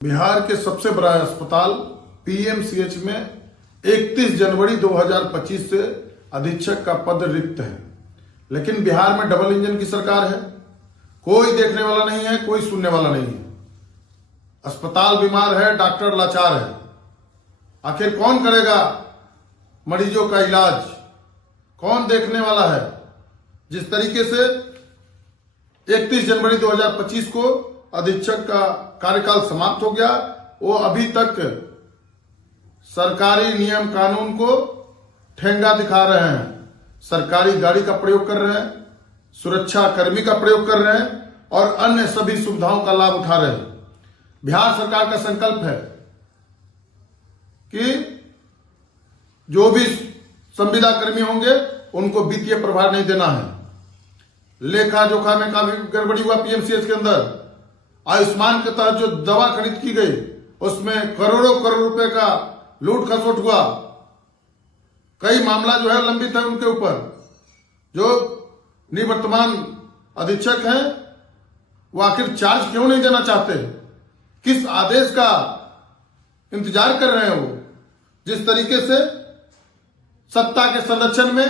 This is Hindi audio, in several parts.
बिहार के सबसे बड़ा अस्पताल पीएमसीएच में 31 जनवरी 2025 से अधीक्षक का पद रिक्त है। लेकिन बिहार में डबल इंजन की सरकार है, कोई देखने वाला नहीं है, कोई सुनने वाला नहीं है। अस्पताल बीमार है, डॉक्टर लाचार है। आखिर कौन करेगा मरीजों का इलाज? कौन देखने वाला है? जिस तरीके से 31 जनवरी 2025 को अधीक्षक का कार्यकाल समाप्त हो गया, वो अभी तक सरकारी नियम कानून को ठेंगा दिखा रहे हैं, सरकारी गाड़ी का प्रयोग कर रहे हैं, सुरक्षा कर्मी का प्रयोग कर रहे हैं और अन्य सभी सुविधाओं का लाभ उठा रहे हैं। बिहार सरकार का संकल्प है कि जो भी संविदा कर्मी होंगे उनको वित्तीय प्रभार नहीं देना है। लेखा जोखा में काफी गड़बड़ी हुआ पीएमसीएच के अंदर। आयुष्मान के तहत जो दवा खरीद की गई उसमें करोड़ों करोड़ रुपए का लूट खसोट हुआ। कई मामला जो है लंबित है उनके ऊपर। जो निवर्तमान अधीक्षक हैं वो आखिर चार्ज क्यों नहीं देना चाहते? किस आदेश का इंतजार कर रहे हैं वो? जिस तरीके से सत्ता के संरक्षण में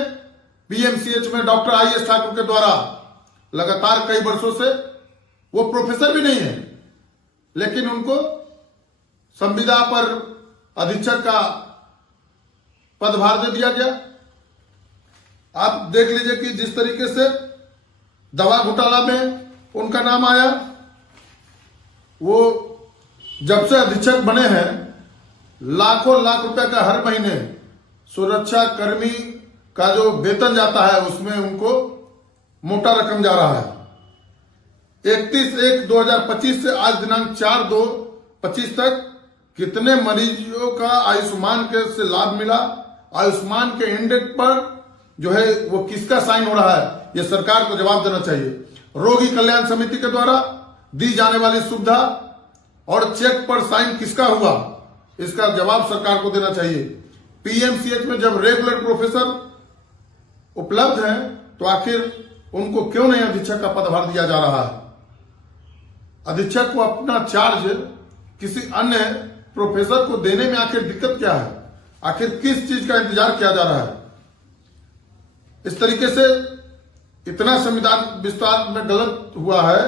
पीएमसीएच में डॉक्टर आईएस ठाकुर के द्वारा लगातार कई वर्षों से, वो प्रोफेसर भी नहीं है लेकिन उनको संविदा पर अधीक्षक का पदभार दे दिया गया। आप देख लीजिए कि जिस तरीके से दवा घोटाला में उनका नाम आया, वो जब से अधीक्षक बने हैं लाखों लाख रुपए का हर महीने सुरक्षा कर्मी का जो वेतन जाता है उसमें उनको मोटा रकम जा रहा है। 31/1/2025 से आज दिनांक 4/2/25 तक कितने मरीजों का आयुष्मान के से लाभ मिला? आयुष्मान के इंडेक्स पर जो है वो किसका साइन हो रहा है? ये सरकार को जवाब देना चाहिए। रोगी कल्याण समिति के द्वारा दी जाने वाली सुविधा और चेक पर साइन किसका हुआ? इसका जवाब सरकार को देना चाहिए। पीएमसीएच में जब रेगुलर प्रोफेसर उपलब्ध हैं तो आखिर उनको क्यों नहीं अधीक्षक का पदभार दिया जा रहा है? अधीक्षक को अपना चार्ज किसी अन्य प्रोफेसर को देने में आखिर दिक्कत क्या है? आखिर किस चीज का इंतजार किया जा रहा है? इस तरीके से इतना संविधान विस्तार में गलत हुआ है।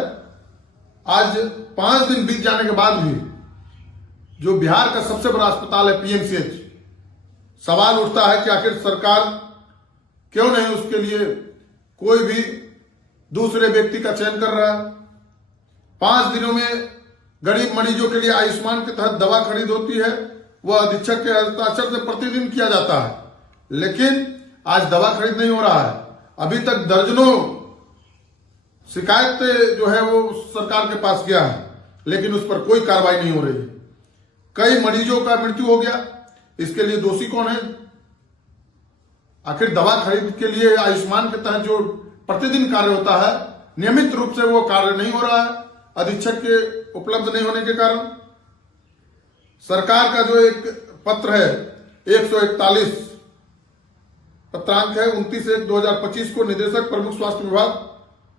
आज 5 दिन बीत जाने के बाद भी जो बिहार का सबसे बड़ा अस्पताल है पीएमसीएच, सवाल उठता है कि आखिर सरकार क्यों नहीं उसके लिए कोई भी दूसरे व्यक्ति का चयन कर रहा है। 5 दिनों में गरीब मरीजों के लिए आयुष्मान के तहत दवा खरीद होती है, वह अधीक्षक के हस्ताक्षर से प्रतिदिन किया जाता है, लेकिन आज दवा खरीद नहीं हो रहा है। अभी तक दर्जनों शिकायतें जो है वो सरकार के पास गया है लेकिन उस पर कोई कार्रवाई नहीं हो रही है। कई मरीजों का मृत्यु हो गया, इसके लिए दोषी कौन है? आखिर दवा खरीद के लिए आयुष्मान के तहत जो प्रतिदिन कार्य होता है नियमित रूप से वो कार्य नहीं हो रहा है अधीक्षक के उपलब्ध नहीं होने के कारण। सरकार का जो एक पत्र है 141 पत्रांक है 29/1/2025 को निदेशक प्रमुख स्वास्थ्य विभाग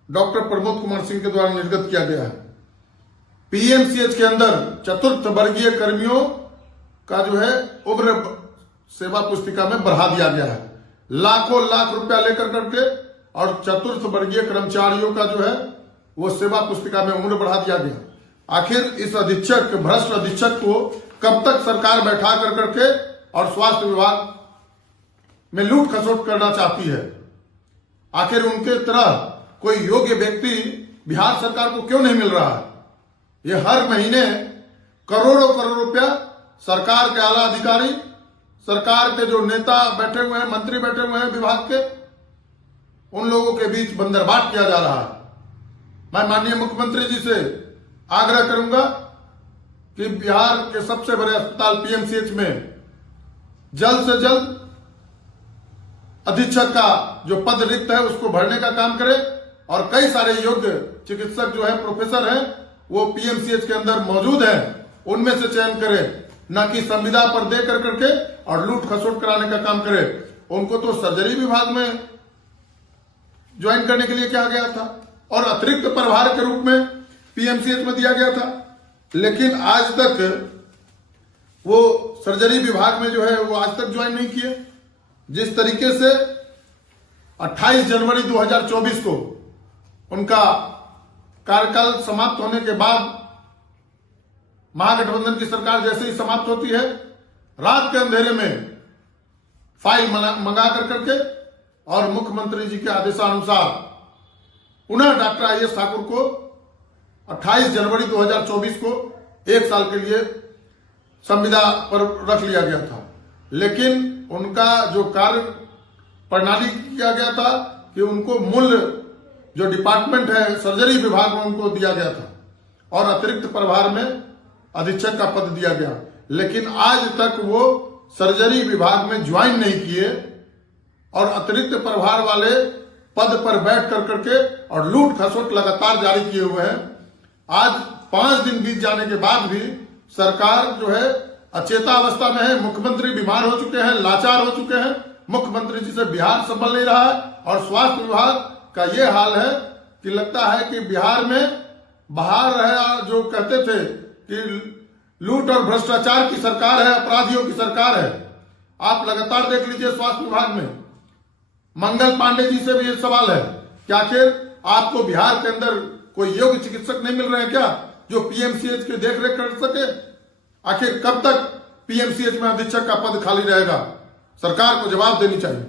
डॉक्टर प्रमोद कुमार सिंह के द्वारा निर्गत किया गया है। पीएमसीएच के अंदर चतुर्थ वर्गीय कर्मियों का जो है उम्र सेवा पुस्तिका में बढ़ा दिया गया है। लाखों लाख रुपया लेकर करके और चतुर्थ वर्गीय कर्मचारियों का जो है वो सेवा पुस्तिका में उम्र बढ़ा दिया गया। आखिर इस अधीक्षक, भ्रष्ट अधीक्षक को कब तक सरकार बैठा कर करके और स्वास्थ्य विभाग में लूट खसोट करना चाहती है? आखिर उनके तरह कोई योग्य व्यक्ति बिहार सरकार को क्यों नहीं मिल रहा है? ये हर महीने करोड़ों करोड़ रुपया सरकार के आला अधिकारी, सरकार के जो नेता बैठे हुए हैं, मंत्री बैठे हुए हैं विभाग के, उन लोगों के बीच बंदरबाट किया जा रहा है। मैं माननीय मुख्यमंत्री जी से आग्रह करूंगा कि बिहार के सबसे बड़े अस्पताल पीएमसीएच में जल्द से जल्द अधीक्षक का जो पद रिक्त है उसको भरने का काम करे और कई सारे योग्य चिकित्सक जो है, प्रोफेसर हैं, वो पीएमसीएच के अंदर मौजूद हैं, उनमें से चयन करे, न कि संविदा पर दे कर करके और लूट खसोट कराने का काम करे। उनको तो सर्जरी विभाग में ज्वाइन करने के लिए कहा गया था और अतिरिक्त प्रभार के रूप में पीएमसीएच में दिया गया था। लेकिन आज तक वो सर्जरी विभाग में जो है वो आज तक ज्वाइन नहीं किए। जिस तरीके से 28 जनवरी 2024 को उनका कार्यकाल समाप्त होने के बाद महागठबंधन की सरकार जैसे ही समाप्त होती है, रात के अंधेरे में फाइल मंगा करके और मुख्यमंत्री जी के आदेशानुसार पुनः डॉक्टर आईएस ठाकुर को 28 जनवरी 2024 को 1 साल के लिए संविदा पर रख लिया गया था। लेकिन उनका जो कार्य प्रणाली किया गया था कि उनको मूल जो डिपार्टमेंट है सर्जरी विभाग में उनको दिया गया था और अतिरिक्त प्रभार में अधीक्षक का पद दिया गया। लेकिन आज तक वो सर्जरी विभाग में ज्वाइन नहीं किए और अतिरिक्त प्रभार वाले पद पर बैठ करके और लूट खसोट लगातार जारी किए हुए हैं। आज 5 दिन बीत जाने के बाद भी सरकार जो है अचेता अवस्था में है। मुख्यमंत्री बीमार हो चुके हैं, लाचार हो चुके हैं। मुख्यमंत्री जी से बिहार संभल नहीं रहा है और स्वास्थ्य विभाग का ये हाल है कि लगता है कि बिहार में बाहर रहे जो कहते थे कि लूट और भ्रष्टाचार की सरकार है, अपराधियों की सरकार है। आप लगातार देख लीजिए स्वास्थ्य विभाग में मंगल पांडे जी से भी ये सवाल है कि आखिर आपको बिहार के अंदर कोई योग्य चिकित्सक नहीं मिल रहे हैं क्या जो पीएमसीएच की देखरेख कर सके? आखिर कब तक पीएमसीएच में अधीक्षक का पद खाली रहेगा? सरकार को जवाब देनी चाहिए।